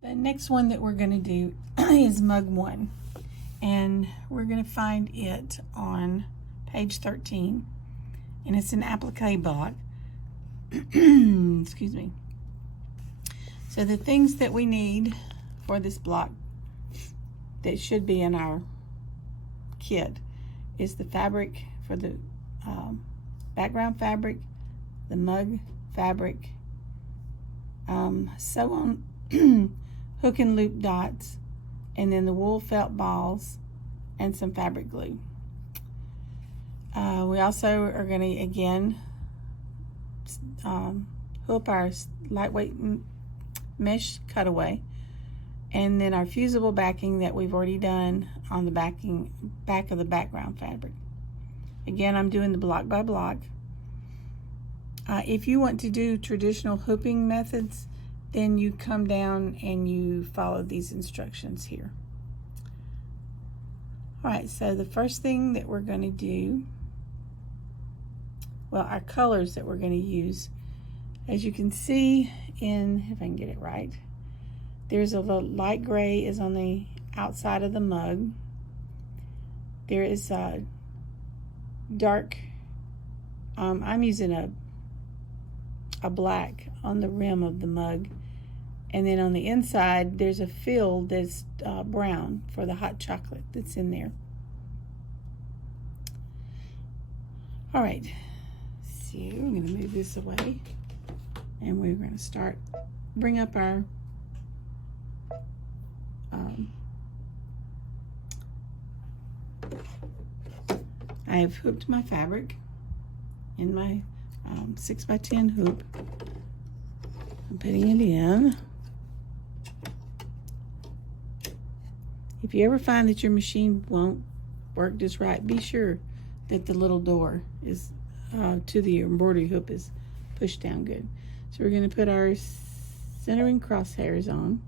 The next one that we're going to do is mug 1, and we're going to find it on page 13, and it's an applique block. Excuse me. So the things that we need for this block that should be in our kit is the fabric for the background fabric, the mug fabric, sew on hook and loop dots, and then the wool felt balls and some fabric glue. We also are going to again hook our lightweight mesh cutaway, and then our fusible backing that we've already done on the back of the background fabric. Again, I'm doing the block by block. If you want to do traditional hooping methods, then you come down and you follow these instructions here. All right, so the first thing that we're going to do, well, our colors that we're going to use, as you can see in, if I can get it right, there's a little light gray is on the outside of the mug. There is a dark, I'm using a black on the rim of the mug, and then on the inside there's a field that's brown for the hot chocolate that's in there. All right, so we're going to move this away, and we're going to bring up our I have hooped my fabric in my 6x10 hoop. I'm putting it in. If you ever find that your machine won't work just right, be sure that the little door is to the embroidery hoop is pushed down good. So we're going to put our centering crosshairs on,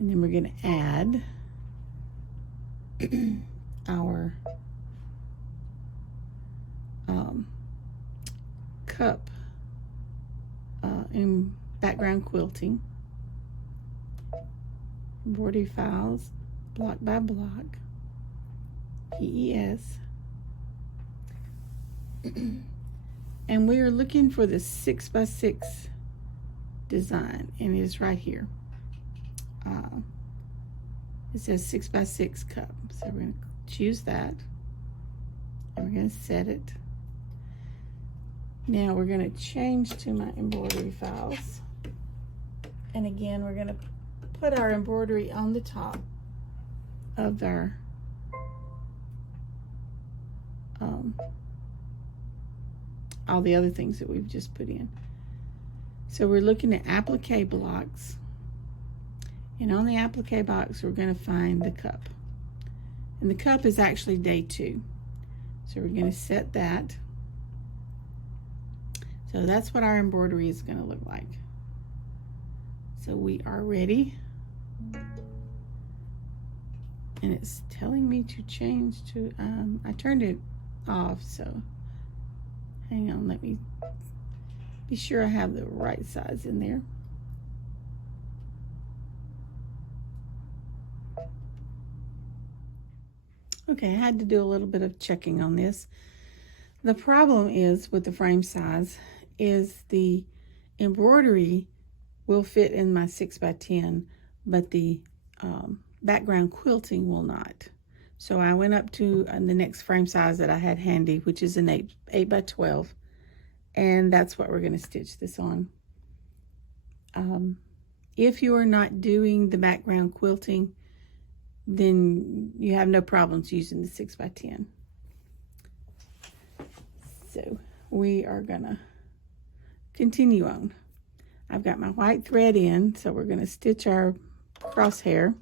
and then we're going to add our cup in background quilting, embroidery files, block by block, PES, and we are looking for the 6x6 design, and it is right here. It says 6x6 cup, so we're going to choose that, and we're going to set it. Now we're going to change to my embroidery files, and again we're going to put our embroidery on the top of our all the other things that we've just put in. So we're looking at applique blocks, and on the applique box we're going to find the cup, and the cup is actually day 2, so we're going to set that. So that's what our embroidery is going to look like. So we are ready, and it's telling me to change to I turned it off, so hang on, let me be sure I have the right size in there. Okay, I had to do a little bit of checking on this. The problem is with the frame size is the embroidery will fit in my 6x10, but the background quilting will not. So I went up to the next frame size that I had handy, which is an 8x12, and that's what we're going to stitch this on. If you are not doing the background quilting, then you have no problems using the 6x10. So we are gonna continue on. I've got my white thread in, so we're gonna stitch our crosshair.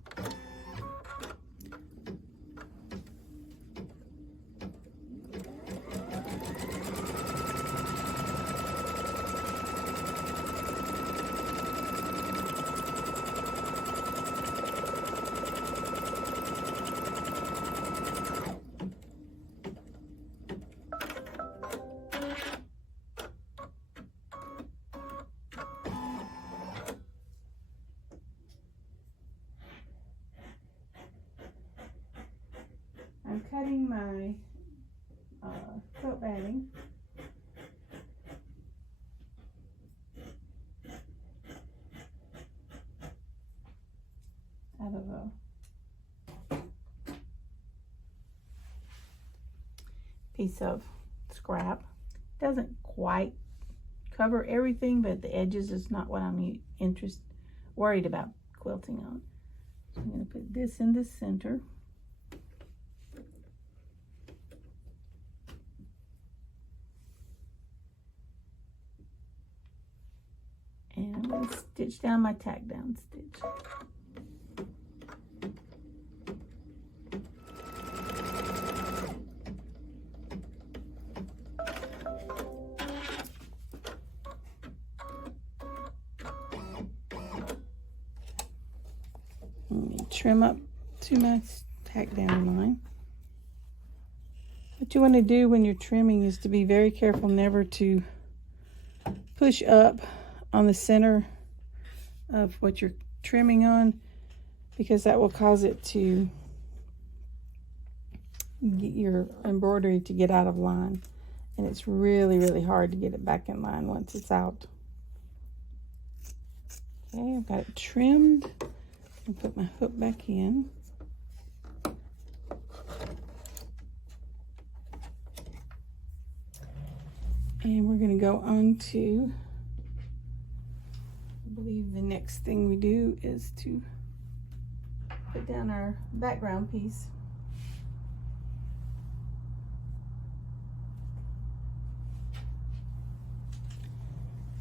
my quilt batting. Out of a piece of scrap. Doesn't quite cover everything, but the edges is not what I'm worried about quilting on. So I'm going to put this in the center. And I'm going to stitch down my tack down stitch. Trim up to my tack down line. What you want to do when you're trimming is to be very careful never to push up on the center of what you're trimming on, because that will cause it to get your embroidery to get out of line, and it's really hard to get it back in line once it's out. Okay, I've got it trimmed. I'll put my hook back in. And we're going to go on to, I believe the next thing we do is to put down our background piece.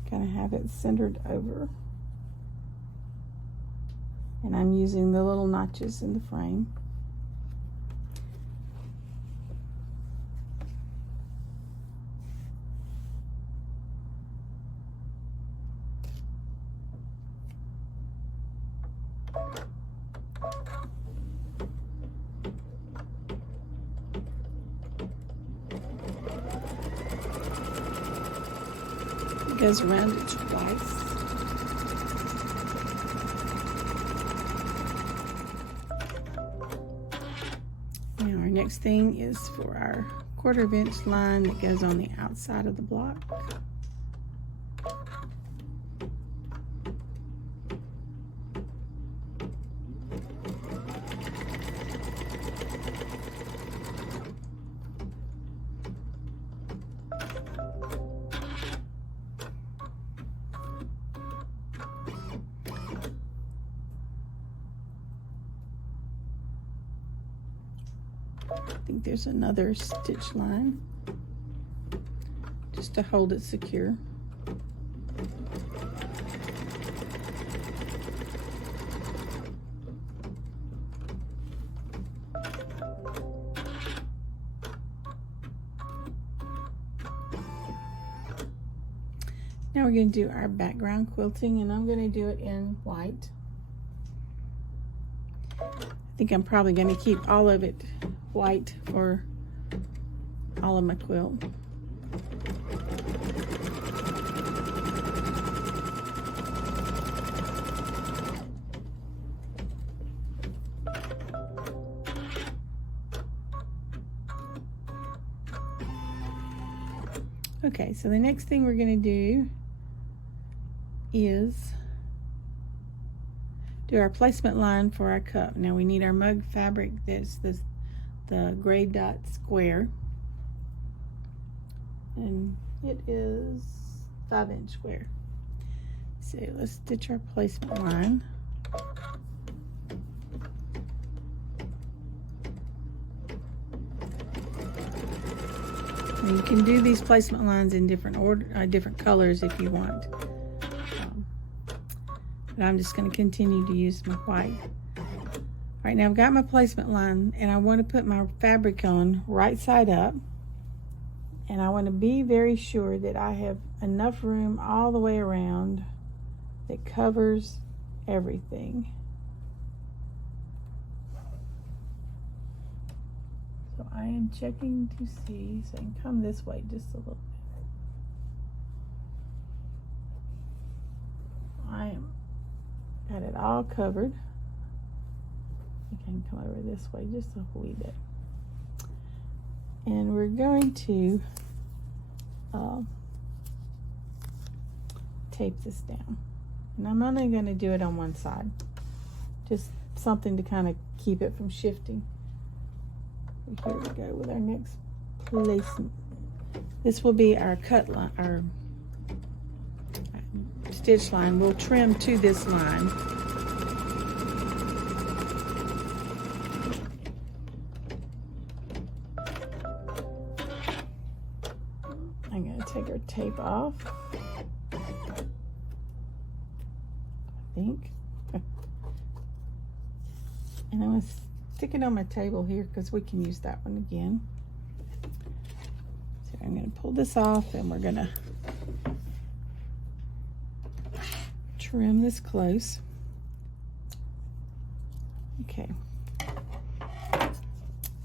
Kind of have it centered over. And I'm using the little notches in the frame. It goes around it twice. Next thing is for our 1/4 inch line that goes on the outside of the block. I think there's another stitch line just to hold it secure. Now we're going to do our background quilting, and I'm going to do it in white. I think I'm probably going to keep all of it white for all of my quilt. Okay, so the next thing we're going to do is do our placement line for our cup. Now we need our mug fabric. That's the gray dot square, and it is 5-inch square. So let's stitch our placement line. And you can do these placement lines in different different colors if you want. But I'm just going to continue to use my white. All right, now I've got my placement line, and I want to put my fabric on right side up, and I want to be very sure that I have enough room all the way around that covers everything. So I am checking to see, so I can come this way just a little bit. I am got it all covered. I can come over this way just a wee bit. And we're going to tape this down. And I'm only going to do it on one side. Just something to kind of keep it from shifting. Here we go with our next placement. This will be our cut line, our stitch line. We'll trim to this line. I'm going to take our tape off, I think. And I'm going to stick it on my table here because we can use that one again. So I'm going to pull this off and we're going to trim this close. Okay.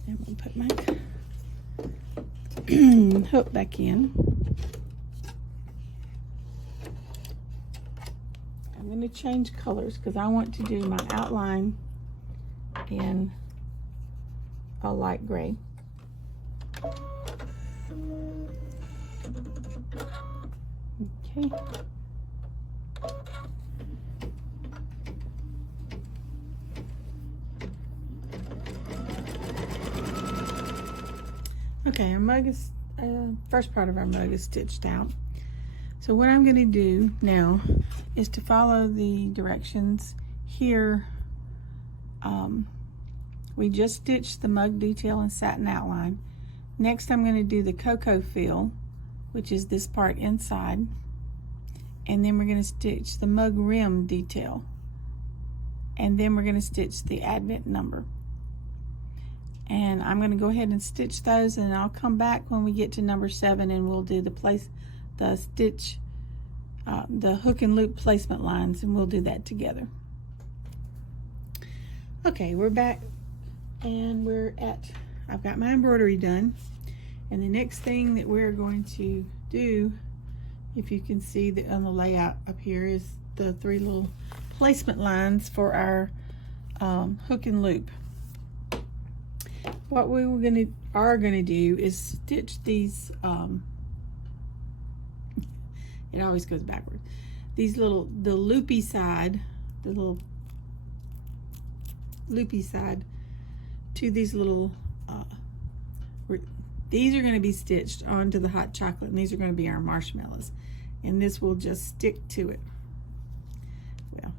And we'll put my hook back in. I'm going to change colors because I want to do my outline in a light gray. Okay. Okay, our mug is, first part of our mug is stitched out. So what I'm going to do now is to follow the directions here. We just stitched the mug detail and satin outline. Next I'm going to do the cocoa fill, which is this part inside. And then we're going to stitch the mug rim detail. And then we're going to stitch the advent number. And I'm going to go ahead and stitch those, and I'll come back when we get to number 7 and we'll do the hook and loop placement lines, and we'll do that together. Okay, we're back and I've got my embroidery done. And the next thing that we're going to do, if you can see on the layout up here, is the 3 little placement lines for our hook and loop. What we are gonna do is stitch these. It always goes backward. These the loopy side, the little loopy side to these little. These are going to be stitched onto the hot chocolate, and these are going to be our marshmallows, and this will just stick to it. Well,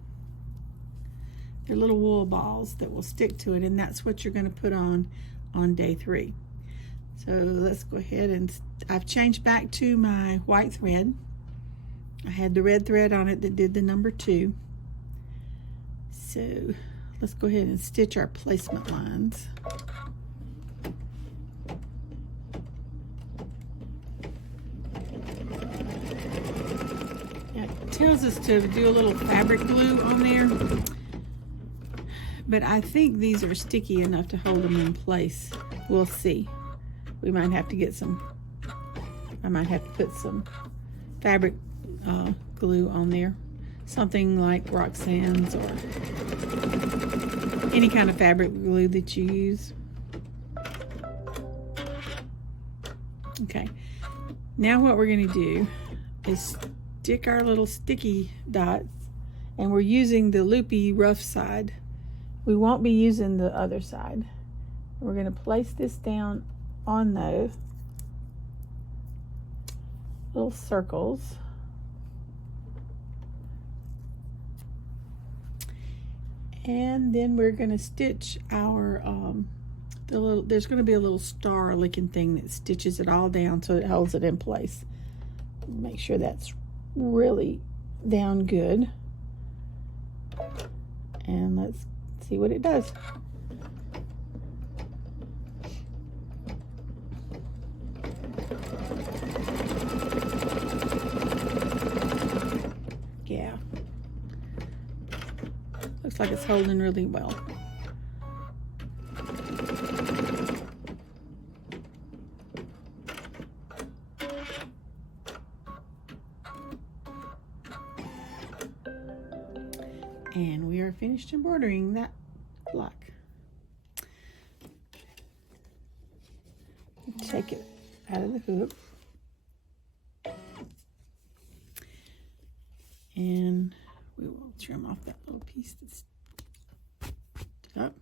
they're little wool balls that will stick to it, and that's what you're going to put on day 3. So let's go ahead, and I've changed back to my white thread. I had the red thread on it that did the number 2. So let's go ahead and stitch our placement lines. It tells us to do a little fabric glue on there, but I think these are sticky enough to hold them in place. We'll see. We might have to get some, I might have to put some fabric glue on there. Something like Roxanne's or any kind of fabric glue that you use. Okay, now what we're going to do is stick our little sticky dots, and we're using the loopy rough side. We won't be using the other side. We're going to place this down on those little circles. And then we're going to stitch our there's going to be a little star looking thing that stitches it all down so it holds it in place. Make sure that's really down good. And let's see what it does. Yeah. Looks like it's holding really well. And we are finished embroidering that block. Take out of the hook. And we will trim off that little piece that's up.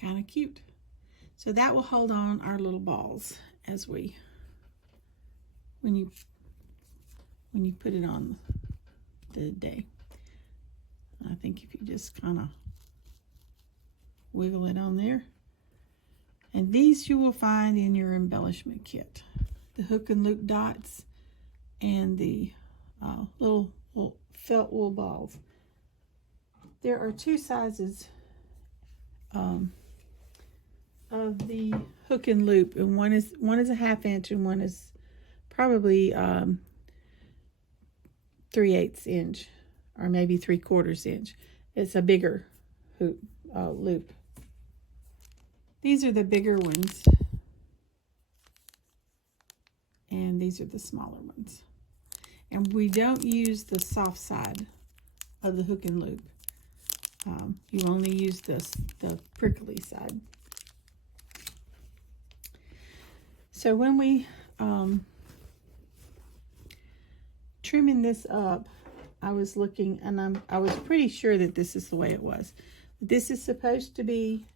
Kind of cute. So that will hold on our little balls as when you put it on the day. I think if you just kind of wiggle it on there. And these you will find in your embellishment kit. The hook and loop dots and the little felt wool balls. There are two sizes of the hook and loop, and one is a 1/2 inch and one is probably 3/8 inch or maybe 3/4 inch. It's a bigger hoop loop. These are the bigger ones, and these are the smaller ones. And we don't use the soft side of the hook and loop. You only use the prickly side. So when we trimming this up, I was looking, and I was pretty sure that this is the way it was. This is supposed to be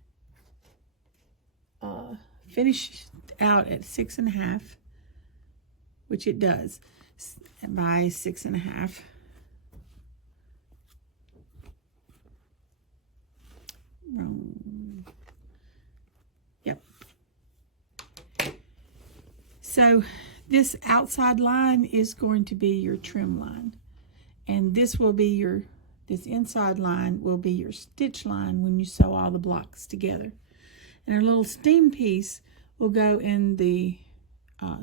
finished out at 6.5, which it does, by 6.5. Yep. So this outside line is going to be your trim line, and this inside line will be your stitch line when you sew all the blocks together. And our little steam piece will go in the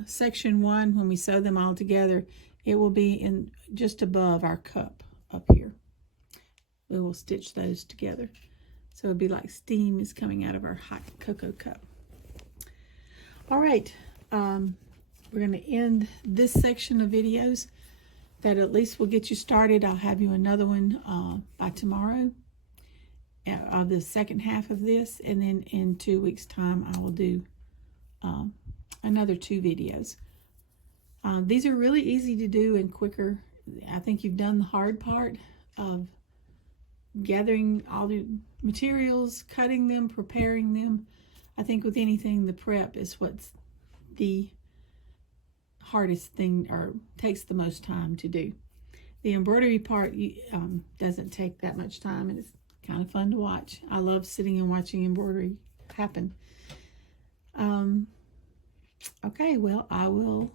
section 1 when we sew them all together. It will be in just above our cup up here. We will stitch those together. So it'll be like steam is coming out of our hot cocoa cup. All right, we're going to end this section of videos. That at least will get you started. I'll have you another one by tomorrow of the second half of this, and then in 2 weeks time I will do another 2 videos. These are really easy to do and quicker. I think you've done the hard part of gathering all the materials, cutting them, preparing them. I think with anything, the prep is what's the hardest thing, or takes the most time to do. The embroidery part doesn't take that much time, and it's kind of fun to watch. I love sitting and watching embroidery happen. Okay, well, I will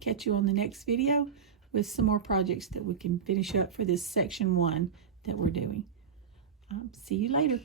catch you on the next video with some more projects that we can finish up for this section 1 that we're doing. See you later.